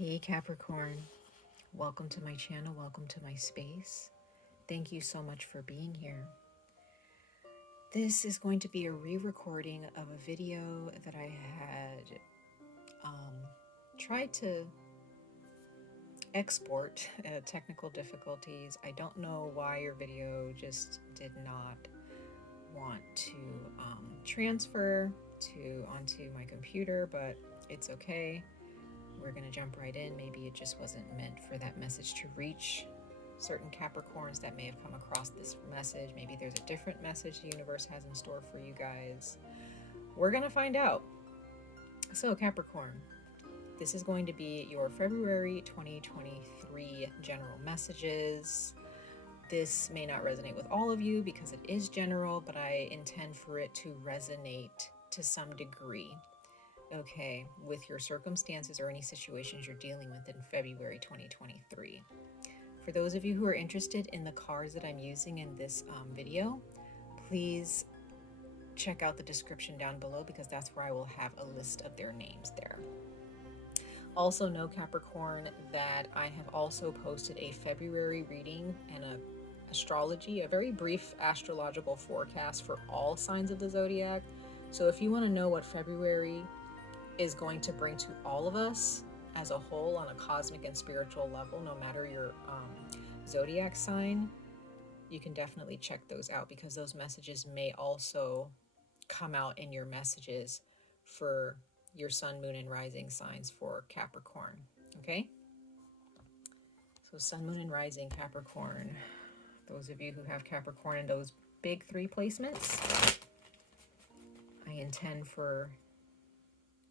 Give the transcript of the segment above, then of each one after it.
Hey Capricorn, welcome to my channel, welcome to my space. Thank you so much for being here. This is going to be a re-recording of a video that I had tried to export, technical difficulties. I don't know why your video just did not want to transfer onto my computer, but it's okay. We're going to jump right in. Maybe it just wasn't meant for that message to reach certain Capricorns that may have come across this message. Maybe there's a different message the universe has in store for you guys. We're going to find out. So Capricorn, this is going to be your February 2023 general messages. This may not resonate with all of you because it is general, but I intend for it to resonate to some degree. Okay, with your circumstances or any situations you're dealing with in February 2023. For those of you who are interested in the cards that I'm using in this video, please check out the description down below because that's where I will have a list of their names there. Also know, Capricorn, that I have also posted a February reading and a very brief astrological forecast for all signs of the zodiac. So if you want to know what February is going to bring to all of us as a whole on a cosmic and spiritual level, no matter your zodiac sign, you can definitely check those out because those messages may also come out in your messages for your sun, moon, and rising signs for Capricorn. Okay, so sun, moon, and rising Capricorn, those of you who have Capricorn in those big three placements, I intend for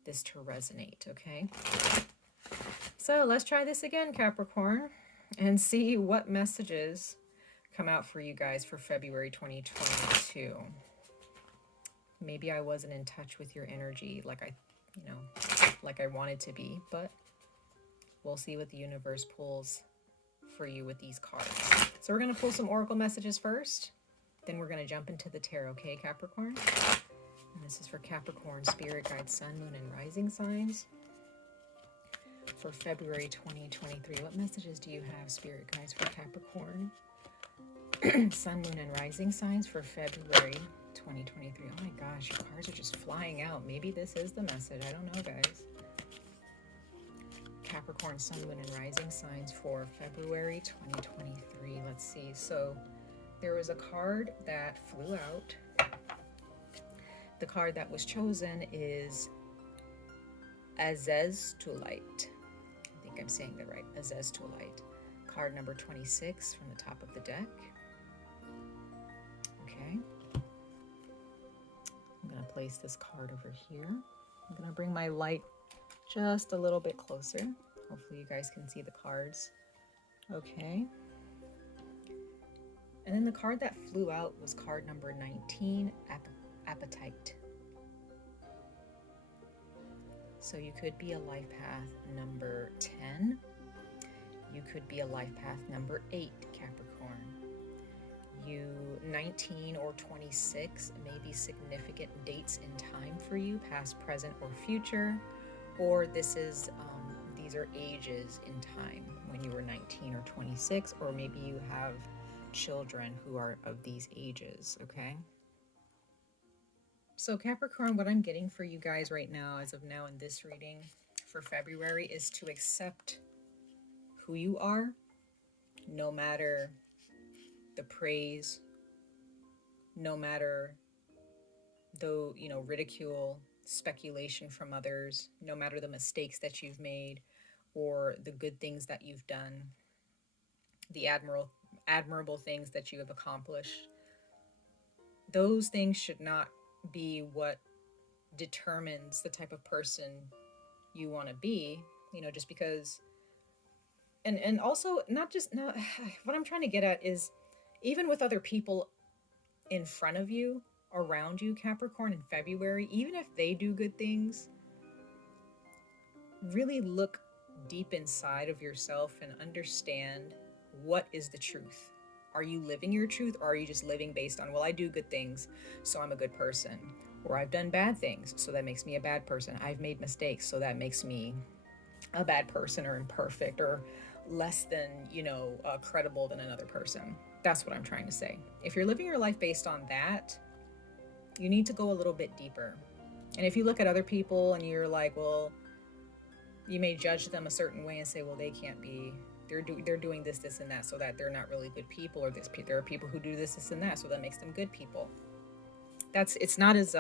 this to resonate. Okay, so let's try this again, Capricorn, and see what messages come out for you guys for February 2022. Maybe I wasn't in touch with your energy like I wanted to be, but we'll see what the universe pulls for you with these cards. So we're going to pull some oracle messages first, then we're going to jump into the tarot. Okay, Capricorn? And this is for Capricorn, spirit guide, sun, moon, and rising signs for February 2023. What messages do you have, spirit guides, for Capricorn, sun, moon, and rising signs for February 2023? Oh my gosh, your cards are just flying out. Maybe this is the message. I don't know, guys. Capricorn, sun, moon, and rising signs for February 2023. Let's see. So there was a card that flew out. The card that was chosen is 𝍊🧘🍰. I think I'm saying that right. 𝍊🧘🍰. Card number 26 from the top of the deck. Okay. I'm going to place this card over here. I'm going to bring my light just a little bit closer. Hopefully you guys can see the cards. Okay. And then the card that flew out was card number 19, appetite. So you could be a life path number 10. You could be a life path number 8, Capricorn. 19 or 26 may be significant dates in time for you, past, present, or future. Or these are ages in time when you were 19 or 26, or maybe you have children who are of these ages. Okay. So Capricorn, what I'm getting for you guys right now, as of now in this reading for February, is to accept who you are, no matter the praise, no matter the ridicule, speculation from others, no matter the mistakes that you've made or the good things that you've done, the admirable things that you have accomplished. Those things should not be what determines the type of person you want to be, just because. And also what I'm trying to get at is, even with other people in front of you, around you, Capricorn, in February, even if they do good things, really look deep inside of yourself and understand what is the truth. Are you living your truth, or are you just living based on, well, I do good things, so I'm a good person? Or I've done bad things, so that makes me a bad person. I've made mistakes, so that makes me a bad person or imperfect or less than, credible than another person. That's what I'm trying to say. If you're living your life based on that, you need to go a little bit deeper. And if you look at other people and you're like, well, you may judge them a certain way and say, well, they can't be, they're doing this, this, and that, so that they're not really good people, or there are people who do this, this, and that, so that makes them good people. It's not as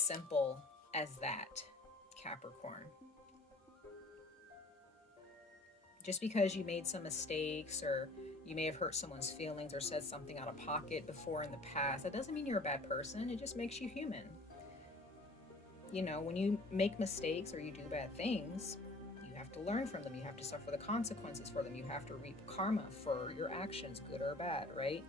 simple as that, Capricorn. Just because you made some mistakes, or you may have hurt someone's feelings or said something out of pocket before in the past, that doesn't mean you're a bad person. It just makes you human. When you make mistakes or you do bad things, you have to learn from them. You have to suffer the consequences for them. You have to reap karma for your actions, good or bad, right?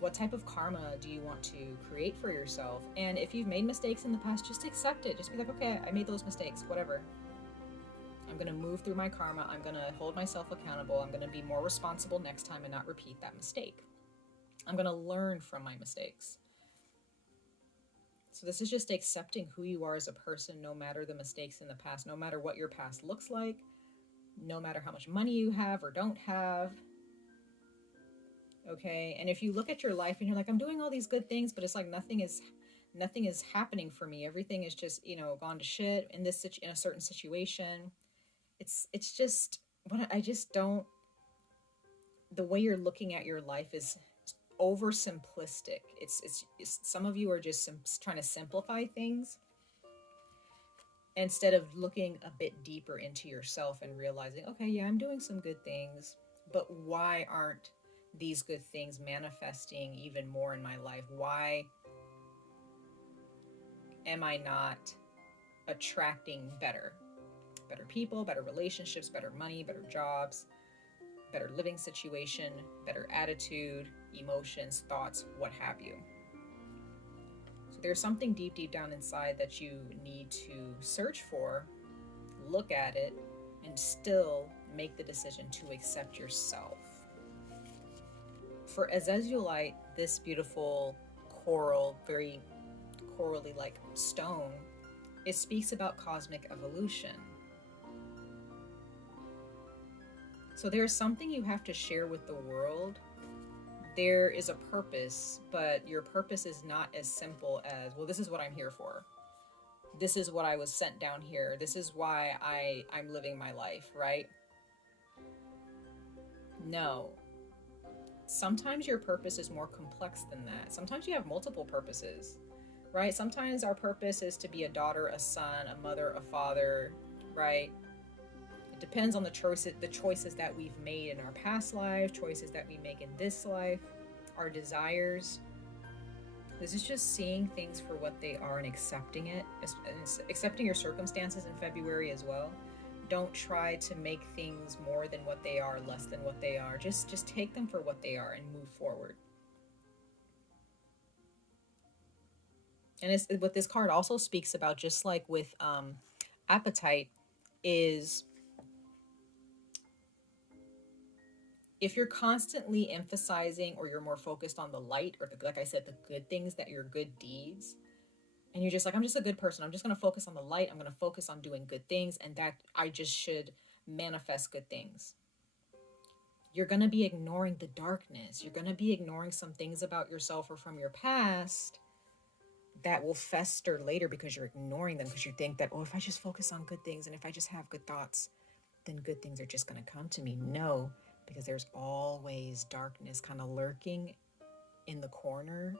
What type of karma do you want to create for yourself? And if you've made mistakes in the past, just accept it. Just be like, okay, I made those mistakes, whatever. I'm going to move through my karma. I'm going to hold myself accountable. I'm going to be more responsible next time and not repeat that mistake. I'm going to learn from my mistakes. So this is just accepting who you are as a person, no matter the mistakes in the past, no matter what your past looks like, no matter how much money you have or don't have. Okay. And if you look at your life and you're like, I'm doing all these good things, but it's like nothing is happening for me. Everything is just, gone to shit in a certain situation. It's just what I just don't, the way you're looking at your life is oversimplistic. It's some of you are just trying to simplify things instead of looking a bit deeper into yourself and realizing, okay, yeah, I'm doing some good things, but why aren't these good things manifesting even more in my life? Why am I not attracting better people, better relationships, better money, better jobs, better living situation, better attitude, emotions, thoughts, what have you? So there's something deep down inside that you need to search for, look at it, and still make the decision to accept yourself. For 𝑍𝑍🇰🍰, this beautiful coral, very corally like stone, it speaks about cosmic evolution. So there's something you have to share with the world. There is a purpose, but your purpose is not as simple as, well, this is what I'm here for. This is what I was sent down here. This is why I'm living my life, right? No. Sometimes your purpose is more complex than that. Sometimes you have multiple purposes, right? Sometimes our purpose is to be a daughter, a son, a mother, a father, right? It depends on the choices that we've made in our past life, choices that we make in this life, our desires. This is just seeing things for what they are and accepting it, accepting your circumstances in February as well. Don't try to make things more than what they are, less than what they are. Just take them for what they are and move forward. And what this card also speaks about, just like with appetite, is if you're constantly emphasizing, or you're more focused on the light, or like I said, the good things, that your good deeds, and you're just like, I'm just a good person, I'm just going to focus on the light, I'm going to focus on doing good things, and that I just should manifest good things. You're going to be ignoring the darkness. You're going to be ignoring some things about yourself or from your past that will fester later because you're ignoring them, because you think that, oh, if I just focus on good things and if I just have good thoughts, then good things are just going to come to me. No, because there's always darkness kind of lurking in the corner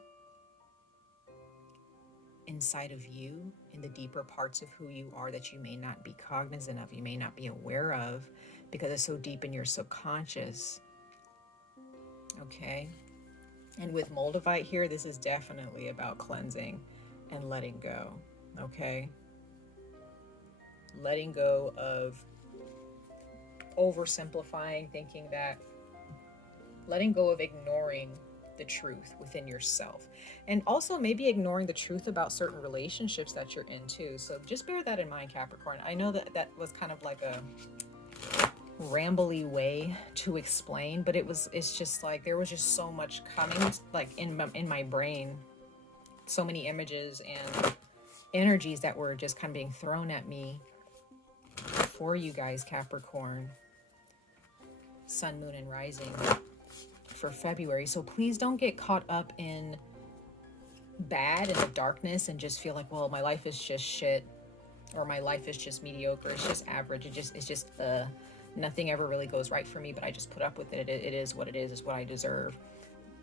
inside of you, in the deeper parts of who you are that you may not be cognizant of, you may not be aware of, because it's so deep in your subconscious. Okay? And with Moldavite here, this is definitely about cleansing and letting go. Okay? Letting go of oversimplifying, thinking that, letting go of ignoring the truth within yourself, and also maybe ignoring the truth about certain relationships that you're in too. So just bear that in mind, Capricorn. I know that was kind of like a rambly way to explain, but it's just like there was just so much coming like in my brain, so many images, and energies that were just kind of being thrown at me for you guys, Capricorn, Sun, Moon, and Rising for February. So please don't get caught up in bad and the darkness and just feel like, well, my life is just shit, or my life is just mediocre, it's just average, it's just nothing ever really goes right for me, but I just put up with it. It is what it is what I deserve.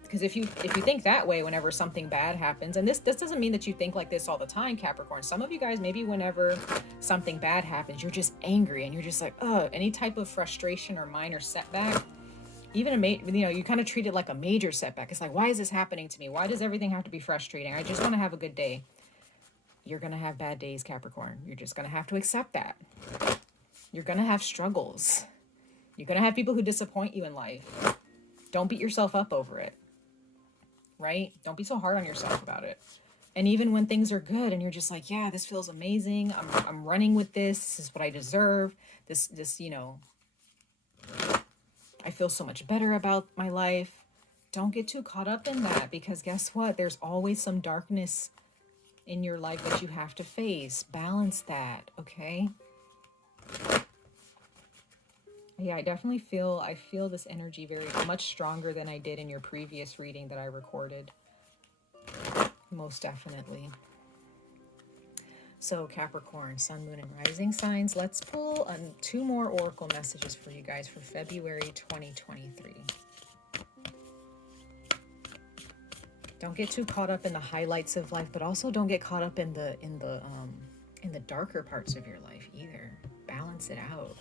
Because if you think that way whenever something bad happens, and this doesn't mean that you think like this all the time, Capricorn. Some of you guys, maybe whenever something bad happens, you're just angry and you're just like, oh, any type of frustration or minor setback, even you kind of treat it like a major setback. It's like, why is this happening to me? Why does everything have to be frustrating? I just want to have a good day. You're going to have bad days, Capricorn. You're just going to have to accept that. You're going to have struggles. You're going to have people who disappoint you in life. Don't beat yourself up over it. Right? Don't be so hard on yourself about it. And even when things are good and you're just like, yeah, this feels amazing. I'm running with this. This is what I deserve. This, I feel so much better about my life. Don't get too caught up in that, because guess what? There's always some darkness in your life that you have to face. Balance that, okay? Yeah, I feel this energy very much stronger than I did in your previous reading that I recorded. Most definitely. So Capricorn, Sun, Moon, and Rising signs. Let's pull 2 more oracle messages for you guys for February 2023. Don't get too caught up in the highlights of life, but also don't get caught up in the darker parts of your life either. Balance it out.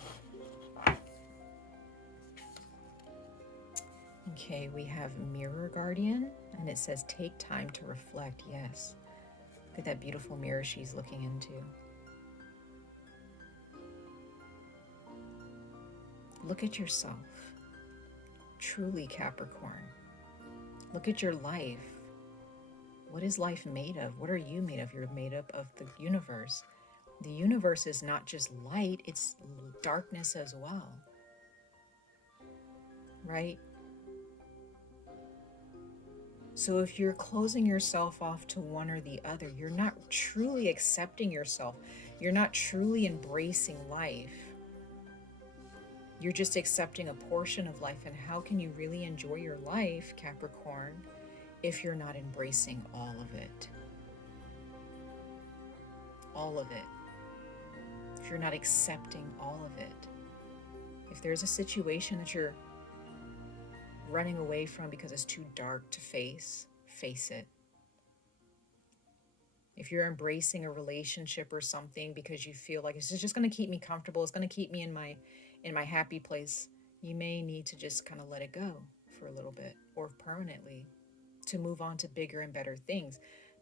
Okay, we have Mirror Guardian, and it says take time to reflect. Yes. Look at that beautiful mirror she's looking into. Look at yourself. Truly, Capricorn. Look at your life. What is life made of? What are you made of? You're made up of the universe. The universe is not just light, it's darkness as well. Right? So if you're closing yourself off to one or the other, you're not truly accepting yourself. You're not truly embracing life. You're just accepting a portion of life. And how can you really enjoy your life, Capricorn, if you're not embracing all of it? All of it. If you're not accepting all of it. If there's a situation that you're running away from because it's too dark to face it. If you're embracing a relationship or something because you feel like it's just going to keep me comfortable, it's going to keep me in my happy place, you may need to just kind of let it go for a little bit, or permanently, to move on to bigger and better things.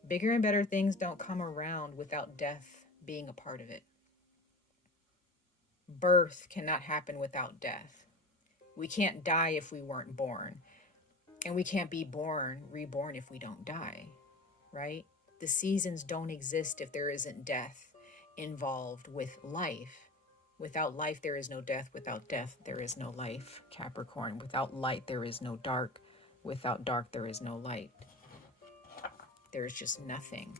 Bigger and better things don't come around without death being a part of it. Birth cannot happen without death. We can't die if we weren't born. And we can't be reborn if we don't die, right? The seasons don't exist if there isn't death involved with life. Without life, there is no death. Without death, there is no life, Capricorn. Without light, there is no dark. Without dark, there is no light. There is just nothing.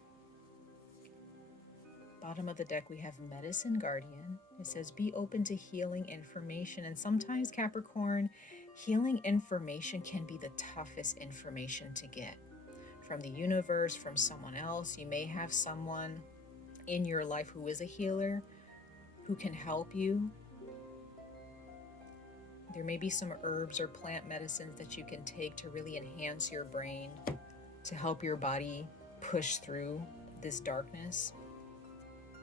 Bottom of the deck, we have Medicine Guardian. It says, be open to healing information. And sometimes, Capricorn, healing information can be the toughest information to get. From the universe, from someone else. You may have someone in your life who is a healer, who can help you. There may be some herbs or plant medicines that you can take to really enhance your brain, to help your body push through this darkness.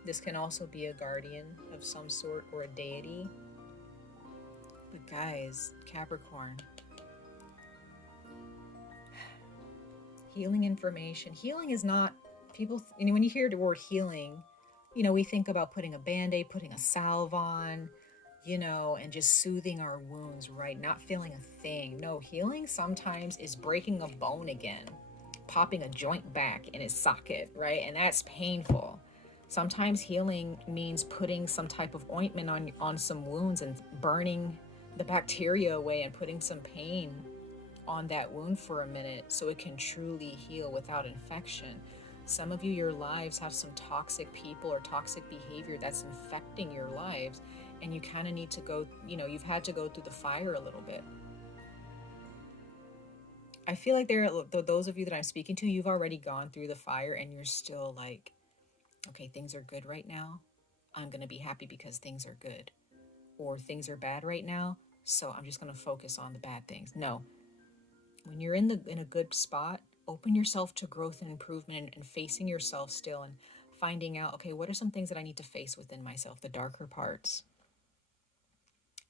This can also be a guardian of some sort or a deity. But guys, Capricorn, healing information. Healing is not, people, when you hear the word healing, we think about putting a Band-Aid, putting a salve on, and just soothing our wounds, right? Not feeling a thing. No, healing sometimes is breaking a bone again, popping a joint back in its socket, right? And that's painful. Sometimes healing means putting some type of ointment on some wounds and burning the bacteria away and putting some pain on that wound for a minute so it can truly heal without infection. Some of you, your lives have some toxic people or toxic behavior that's infecting your lives, and you kind of need to go, you've had to go through the fire a little bit. I feel like those of you that I'm speaking to, you've already gone through the fire and you're still like, okay, things are good right now. I'm going to be happy because things are good. Or things are bad right now, so I'm just going to focus on the bad things. No. When you're in a good spot, open yourself to growth and improvement, and facing yourself still, and finding out, okay, what are some things that I need to face within myself, the darker parts.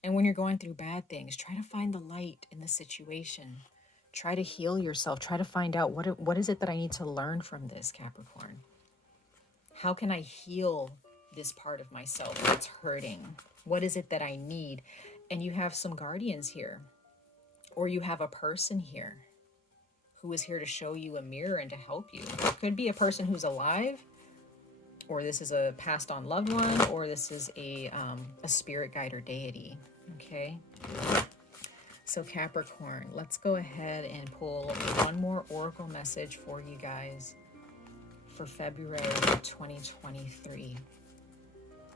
And when you're going through bad things, try to find the light in the situation. Try to heal yourself. Try to find out what is it that I need to learn from this, Capricorn. How can I heal this part of myself that's hurting? What is it that I need? And you have some guardians here, or you have a person here who is here to show you a mirror and to help you. It could be a person who's alive, or this is a passed on loved one, or this is a spirit guide or deity. Okay. So Capricorn, let's go ahead and pull one more oracle message for you guys for February 2023.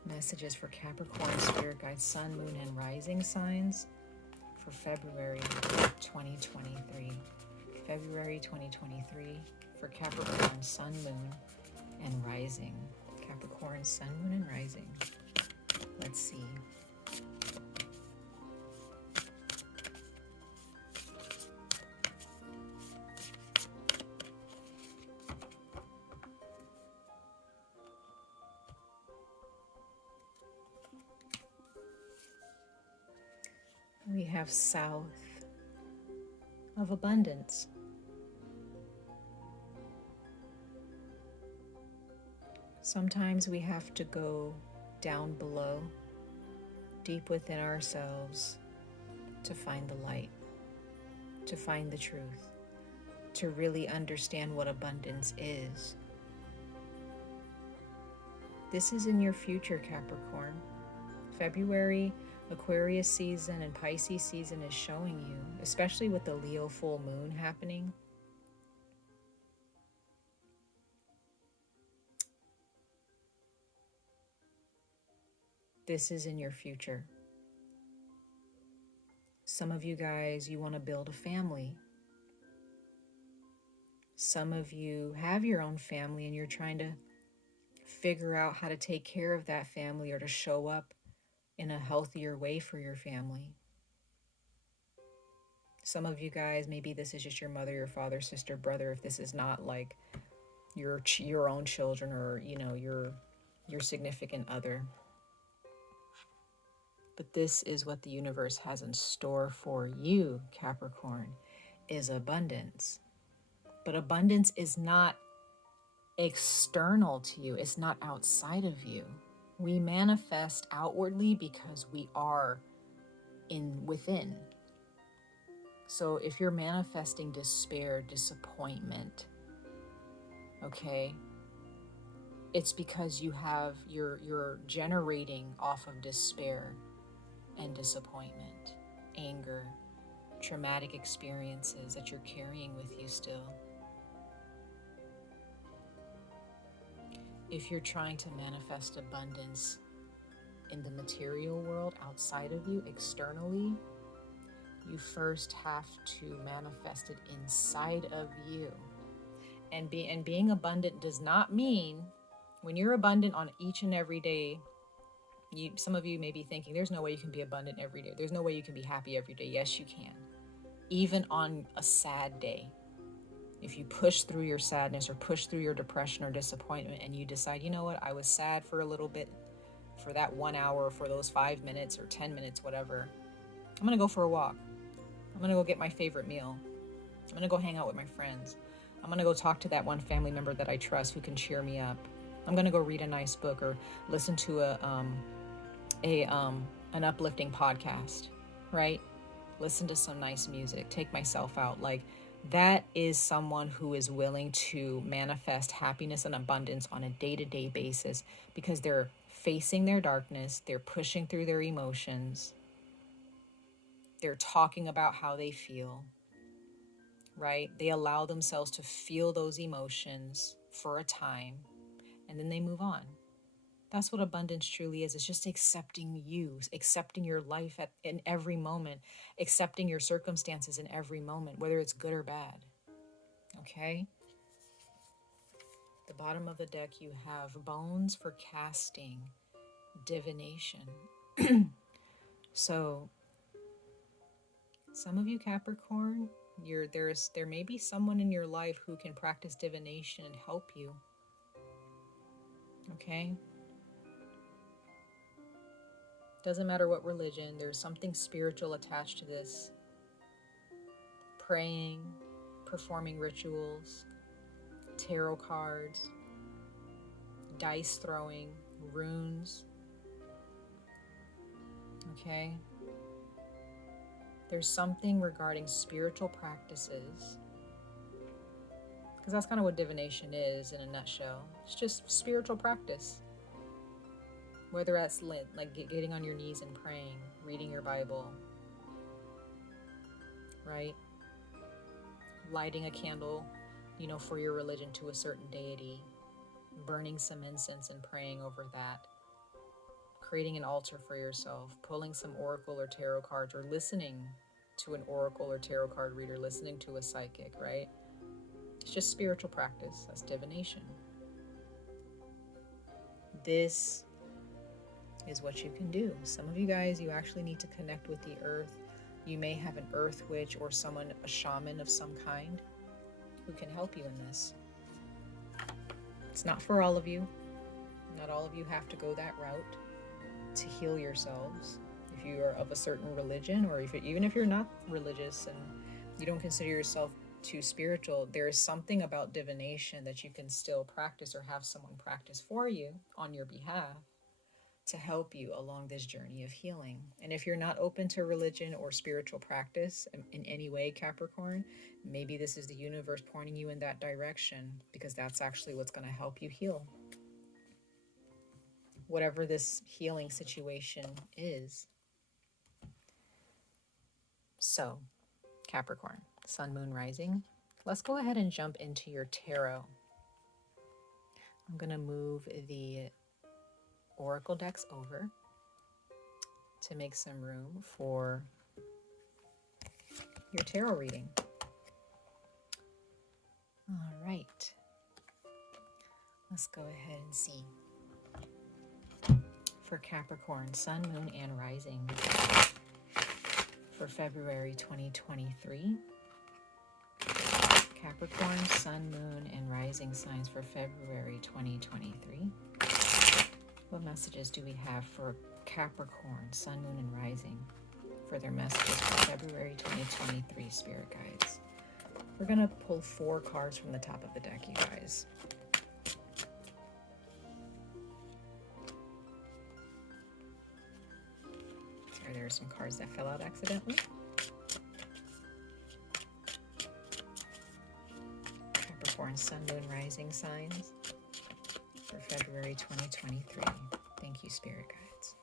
Messages for Capricorn, spirit guide, sun, moon, and rising signs for February 2023. February 2023 for Capricorn, sun, moon, and rising. Capricorn, sun, moon, and rising. Let's see. We have south of abundance. Sometimes we have to go down below, deep within ourselves, to find the light, to find the truth, to really understand what abundance is. This is in your future, Capricorn. February, Aquarius season and Pisces season is showing you, especially with the Leo full moon happening. This is in your future. Some of you guys, you want to build a family. Some of you have your own family and you're trying to figure out how to take care of that family or to show up in a healthier way for your family. Some of you guys, maybe this is just your mother, your father, sister, brother, if this is not like your own children or, your significant other. But this is what the universe has in store for you, Capricorn, is abundance. But abundance is not external to you. It's not outside of you. We manifest outwardly because we are within. So if you're manifesting despair, disappointment, okay, it's because you're generating off of despair and disappointment, anger, traumatic experiences that you're carrying with you still. If you're trying to manifest abundance in the material world outside of you, externally, you first have to manifest it inside of you. And being abundant does not mean, when you're abundant on each and every day, some of you may be thinking, there's no way you can be abundant every day. There's no way you can be happy every day. Yes, you can. Even on a sad day. If you push through your sadness or push through your depression or disappointment and you decide, you know what, I was sad for a little bit, for that 1 hour, for those 5 minutes or 10 minutes, whatever, I'm going to go for a walk. I'm going to go get my favorite meal. I'm going to go hang out with my friends. I'm going to go talk to that one family member that I trust who can cheer me up. I'm going to go read a nice book or listen to an uplifting podcast, right? Listen to some nice music, take myself out. Like, that is someone who is willing to manifest happiness and abundance on a day-to-day basis because they're facing their darkness, they're pushing through their emotions, they're talking about how they feel, right? They allow themselves to feel those emotions for a time, and then they move on. That's what abundance truly is. It's just accepting you, accepting your life in every moment, accepting your circumstances in every moment, whether it's good or bad. Okay? The bottom of the deck, you have bones for casting, divination. So some of you Capricorn, there may be someone in your life who can practice divination and help you. Okay? Doesn't matter what religion, there's something spiritual attached to this. Praying, performing rituals, tarot cards, dice throwing, runes. Okay? There's something regarding spiritual practices, because that's kind of what divination is in a nutshell. It's just spiritual practice. Whether that's like getting on your knees and praying, reading your Bible, right? Lighting a candle, for your religion to a certain deity, burning some incense and praying over that, creating an altar for yourself, pulling some oracle or tarot cards, or listening to an oracle or tarot card reader, listening to a psychic, right? It's just spiritual practice. That's divination. This is what you can do. Some of you guys, you actually need to connect with the earth. You may have an earth witch or someone, a shaman of some kind, who can help you in this. It's not for all of you. Not all of you have to go that route to heal yourselves. If you are of a certain religion, or even if you're not religious and you don't consider yourself too spiritual, there is something about divination that you can still practice, or have someone practice for you on your behalf, to help you along this journey of healing. And if you're not open to religion or spiritual practice in any way, Capricorn, maybe this is the universe pointing you in that direction, because that's actually what's going to help you heal. Whatever this healing situation is. So, Capricorn, Sun, Moon, Rising, let's go ahead and jump into your tarot. I'm going to move the oracle decks over to make some room for your tarot reading. All right. Let's go ahead and see. For Capricorn, Sun, Moon, and Rising for February 2023. Capricorn, Sun, Moon, and Rising signs for February 2023. What messages do we have for Capricorn, Sun, Moon, and Rising for their messages for February 2023, Spirit Guides? We're going to pull 4 cards from the top of the deck, you guys. Sorry, there are some cards that fell out accidentally. Capricorn, Sun, Moon, Rising signs for February 2023. Thank you, Spirit Guides.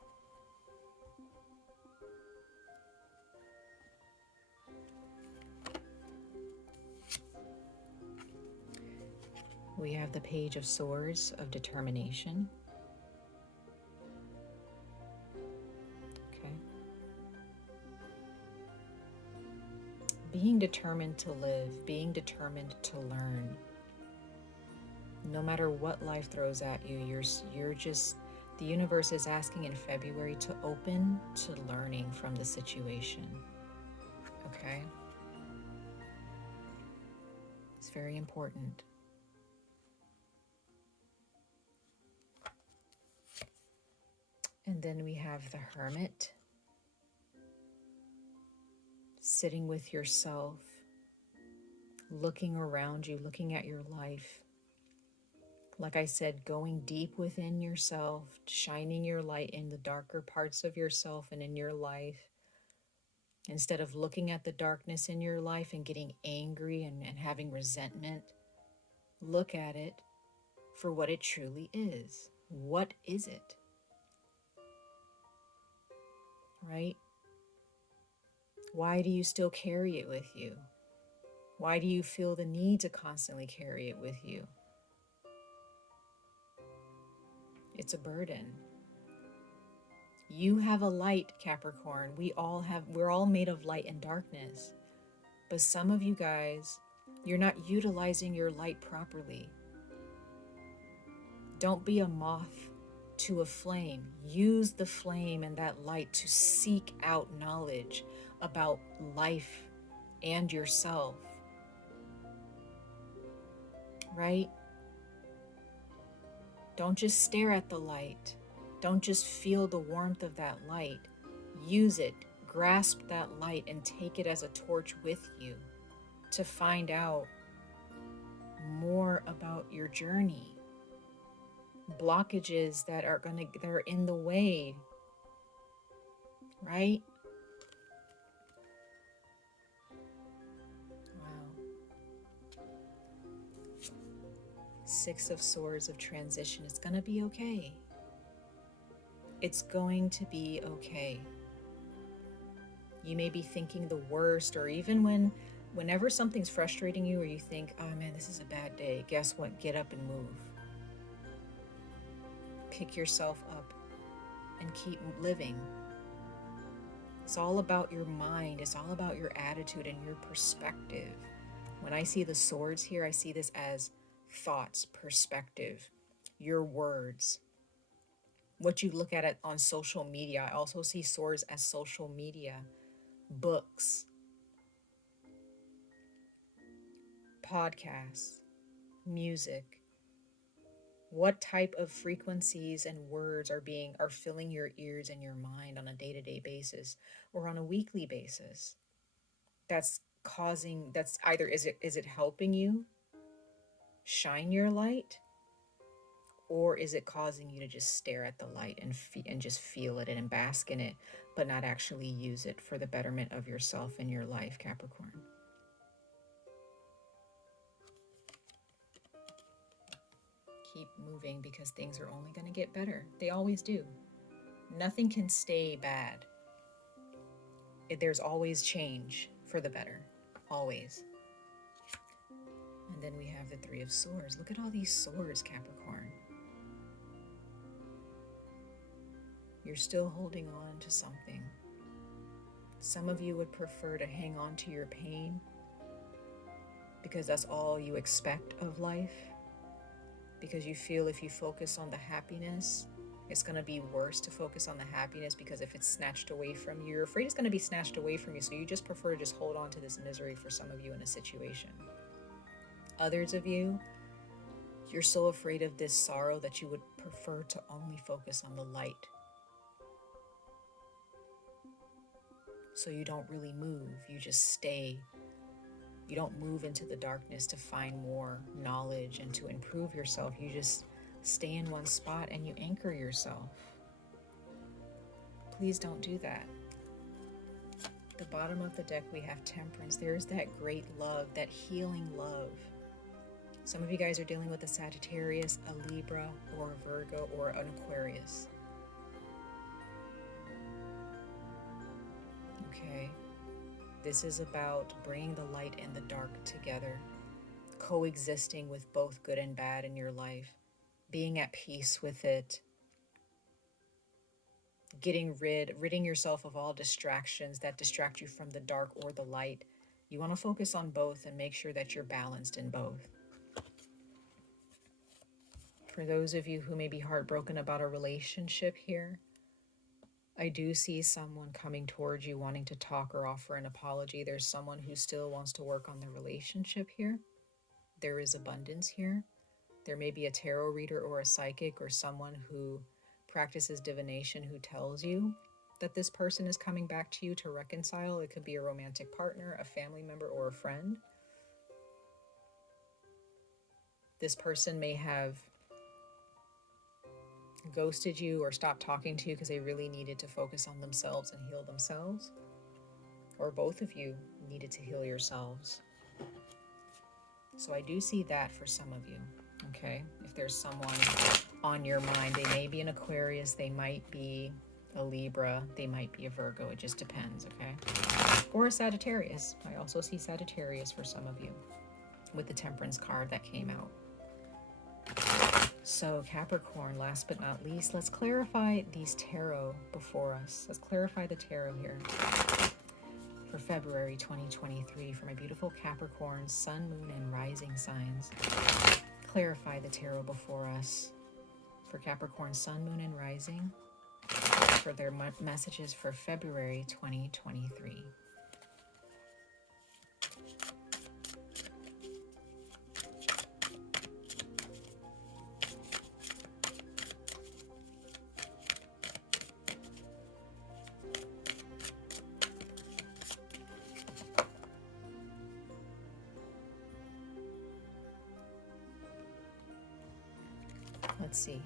We have the Page of Swords of Determination. Okay. Being determined to live, being determined to learn. No matter what life throws at you, you're just, the universe is asking in February to open to learning from the situation. Okay? It's very important. And then we have the Hermit, sitting with yourself, looking around you, looking at your life. Like I said, going deep within yourself, shining your light in the darker parts of yourself and in your life. Instead of looking at the darkness in your life and getting angry and having resentment, look at it for what it truly is. What is it? Right? Why do you still carry it with you? Why do you feel the need to constantly carry it with you? It's a burden. You have a light, Capricorn. We're all made of light and darkness. But some of you guys, you're not utilizing your light properly. Don't be a moth to a flame. Use the flame and that light to seek out knowledge about life and yourself. Right? Don't just stare at the light. Don't just feel the warmth of that light. Use it, grasp that light, and take it as a torch with you to find out more about your journey. Blockages that are in the way, right? Wow. Six of Swords of transition. It's gonna be okay. It's going to be okay. You may be thinking the worst, or even whenever something's frustrating you, or you think, oh man, this is a bad day, guess what? Get up and move. Pick yourself up and keep living. It's all about your mind. It's all about your attitude and your perspective. When I see the swords here, I see this as thoughts, perspective, your words, what you look at it on social media. I also see swords as social media, books, podcasts, music. What type of frequencies and words are filling your ears and your mind on a day-to-day basis or on a weekly basis? That's either, is it helping you shine your light, or is it causing you to just stare at the light and just feel it and bask in it, but not actually use it for the betterment of yourself and your life, Capricorn? Keep moving, because things are only going to get better. They always do. Nothing can stay bad. There's always change for the better. Always. And then we have the Three of Swords. Look at all these swords, Capricorn. You're still holding on to something. Some of you would prefer to hang on to your pain because that's all you expect of life. Because you feel if you focus on the happiness, it's going to be worse to focus on the happiness, because if it's snatched away from you, you're afraid it's going to be snatched away from you. So you just prefer to just hold on to this misery for some of you in a situation. Others of you, you're so afraid of this sorrow that you would prefer to only focus on the light. So you don't really move. You just stay. You don't move into the darkness to find more knowledge and to improve yourself. You just stay in one spot and you anchor yourself. Please don't do that. At the bottom of the deck, we have Temperance. There's that great love, that healing love. Some of you guys are dealing with a Sagittarius, a Libra, or a Virgo, or an Aquarius. Okay. This is about bringing the light and the dark together, coexisting with both good and bad in your life, being at peace with it, ridding yourself of all distractions that distract you from the dark or the light. You want to focus on both and make sure that you're balanced in both. For those of you who may be heartbroken about a relationship here, I do see someone coming towards you wanting to talk or offer an apology. There's someone who still wants to work on the relationship here. There is abundance here. There may be a tarot reader or a psychic or someone who practices divination who tells you that this person is coming back to you to reconcile. It could be a romantic partner, a family member, or a friend. This person may have ghosted you or stopped talking to you because they really needed to focus on themselves and heal themselves. Or both of you needed to heal yourselves. So I do see that for some of you, okay? If there's someone on your mind, they may be an Aquarius, they might be a Libra, they might be a Virgo, it just depends, okay? Or a Sagittarius. I also see Sagittarius for some of you with the Temperance card that came out. So Capricorn, last but not least, let's clarify these tarot before us. Let's clarify the tarot here for February 2023 for my beautiful Capricorn, Sun, Moon, and Rising signs. Clarify the tarot before us for Capricorn, Sun, Moon, and Rising for their messages for February 2023. Let's see.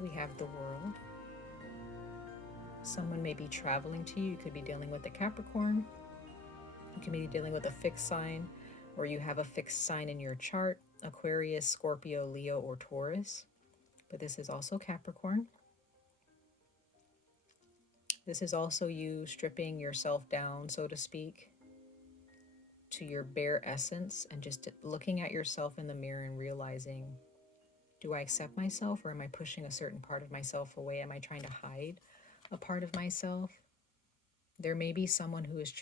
We have the World. Someone may be traveling to you. You could be dealing with a Capricorn. You can be dealing with a fixed sign, or you have a fixed sign in your chart, Aquarius, Scorpio, Leo, or Taurus. But this is also Capricorn. This is also you stripping yourself down, so to speak, to your bare essence and just looking at yourself in the mirror and realizing, do I accept myself, or am I pushing a certain part of myself away? Am I trying to hide a part of myself? There may be someone who is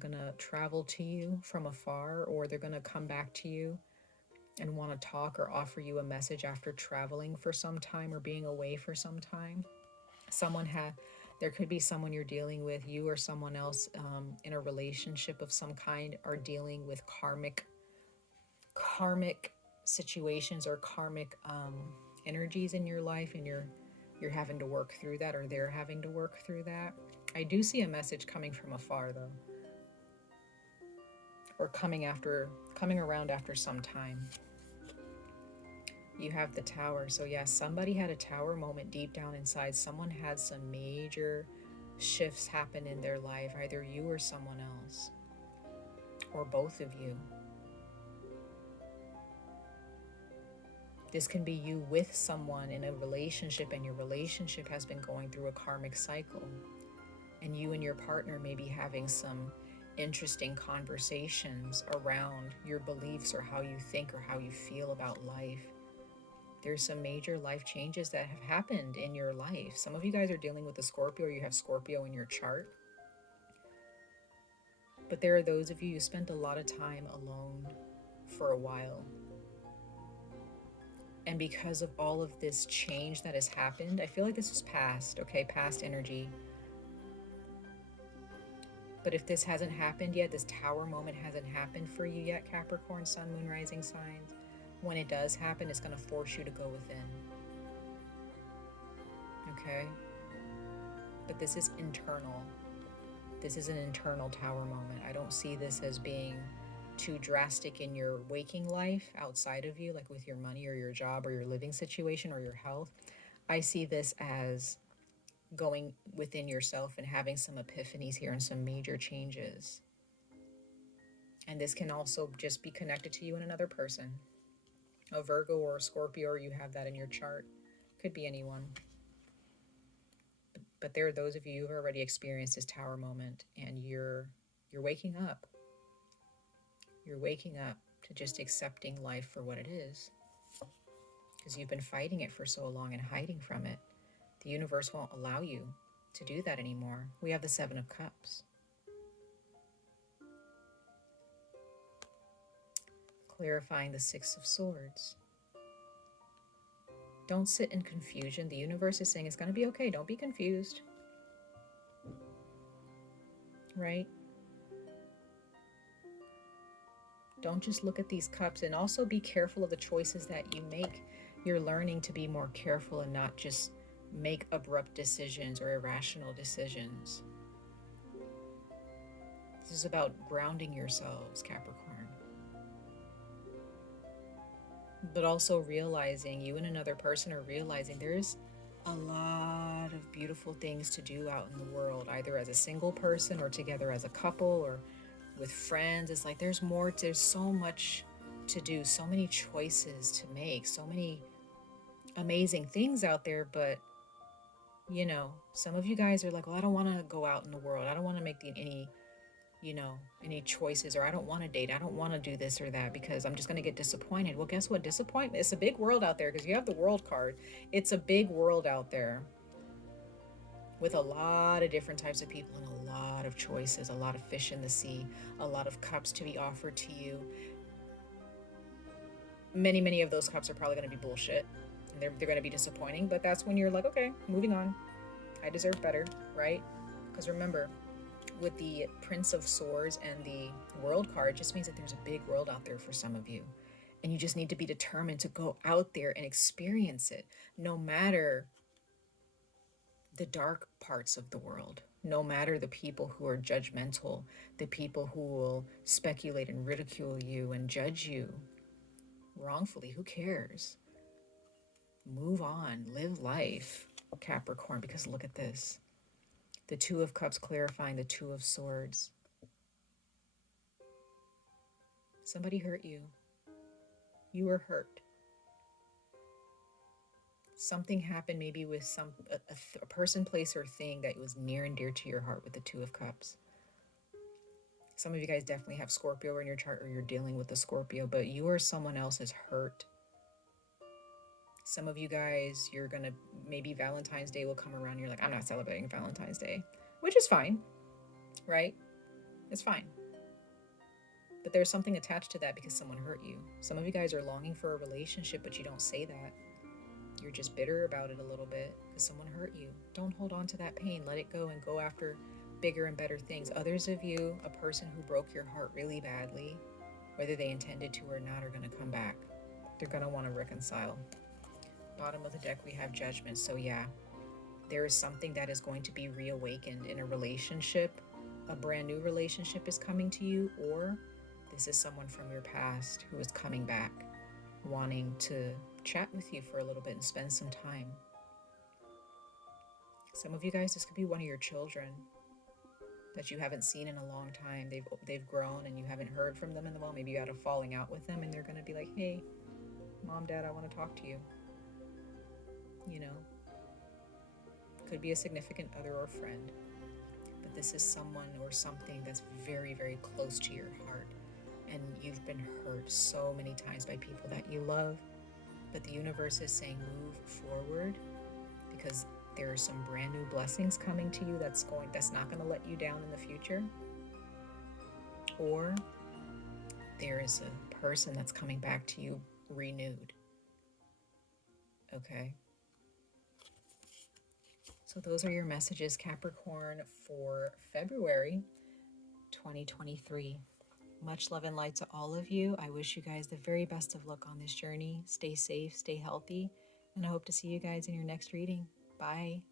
going to travel to you from afar, or they're going to come back to you and want to talk or offer you a message after traveling for some time or being away for some time. There could be someone you're dealing with, you or someone else in a relationship of some kind are dealing with karmic situations or karmic energies in your life, and you're having to work through that, or they're having to work through that. I do see a message coming from afar though, or coming around after some time. You have the Tower. So yeah, somebody had a Tower moment deep down inside. Someone had some major shifts happen in their life, either you or someone else, or both of you. This can be you with someone in a relationship, and your relationship has been going through a karmic cycle, and you and your partner may be having some interesting conversations around your beliefs or how you think or how you feel about life. There's some major life changes that have happened in your life. Some of you guys are dealing with a Scorpio, or you have Scorpio in your chart. But there are those of you who spent a lot of time alone for a while. And because of all of this change that has happened, I feel like this is past, okay? Past energy. But if this hasn't happened yet, this Tower moment hasn't happened for you yet, Capricorn, Sun, Moon, Rising signs, when it does happen, it's going to force you to go within. Okay? But this is internal. This is an internal Tower moment. I don't see this as being too drastic in your waking life outside of you, like with your money or your job or your living situation or your health. I see this as going within yourself and having some epiphanies here and some major changes. And this can also just be connected to you and another person. A Virgo or a Scorpio, or you have that in your chart. Could be anyone. But there are those of you who have already experienced this Tower moment, and you're waking up. You're waking up to just accepting life for what it is. Because you've been fighting it for so long and hiding from it. The universe won't allow you to do that anymore. We have the Seven of Cups. Clarifying the Six of Swords. Don't sit in confusion. The universe is saying it's going to be okay. Don't be confused. Right? Don't just look at these cups, and also be careful of the choices that you make. You're learning to be more careful and not just make abrupt decisions or irrational decisions. This is about grounding yourselves, Capricorn. But also realizing, you and another person are realizing there's a lot of beautiful things to do out in the world, either as a single person or together as a couple or with friends. It's like there's so much to do, so many choices to make, so many amazing things out there. But you know, some of you guys are like, well, I don't want to go out in the world. I don't want to make any you know, any choices, or I don't want to date, I don't want to do this or that because I'm just going to get disappointed. Well, guess what? Disappointment, it's a big world out there because you have the world card. It's a big world out there with a lot of different types of people and a lot of choices, a lot of fish in the sea, a lot of cups to be offered to you. Many of those cups are probably going to be bullshit, and they're going to be disappointing, but that's when you're like, okay, moving on. I deserve better, right? Because remember, with the Prince of Swords and the World card, it just means that there's a big world out there for some of you. And you just need to be determined to go out there and experience it, no matter the dark parts of the world, no matter the people who are judgmental, the people who will speculate and ridicule you and judge you wrongfully. Who cares? Move on, live life, Capricorn, because look at this. The Two of Cups clarifying the Two of Swords. Somebody hurt you. You were hurt. Something happened maybe with a person, place, or thing that was near and dear to your heart with the Two of Cups. Some of you guys definitely have Scorpio in your chart, or you're dealing with a Scorpio, but you or someone else is hurt. Some of you guys, you're going to, maybe Valentine's Day will come around and you're like, I'm not celebrating Valentine's Day, which is fine, right? It's fine. But there's something attached to that because someone hurt you. Some of you guys are longing for a relationship, but you don't say that. You're just bitter about it a little bit because someone hurt you. Don't hold on to that pain. Let it go and go after bigger and better things. Others of you, a person who broke your heart really badly, whether they intended to or not, are going to come back. They're going to want to reconcile. Bottom of the deck, we have Judgment. So yeah, there is something that is going to be reawakened in a relationship. A brand new relationship is coming to you, or this is someone from your past who is coming back, wanting to chat with you for a little bit and spend some time. Some of you guys, this could be one of your children that you haven't seen in a long time. They've grown and you haven't heard from them in a while. Maybe you had a falling out with them and they're going to be like, hey, Mom, Dad, I want to talk to you. You know, could be a significant other or friend, but this is someone or something that's very close to your heart, and you've been hurt so many times by people that you love, but the universe is saying move forward because there are some brand new blessings coming to you that's not going to let you down in the future. Or there is a person that's coming back to you renewed. Okay. So those are your messages, Capricorn, for February 2023. Much love and light to all of you. I wish you guys the very best of luck on this journey. Stay safe, stay healthy, and I hope to see you guys in your next reading. Bye.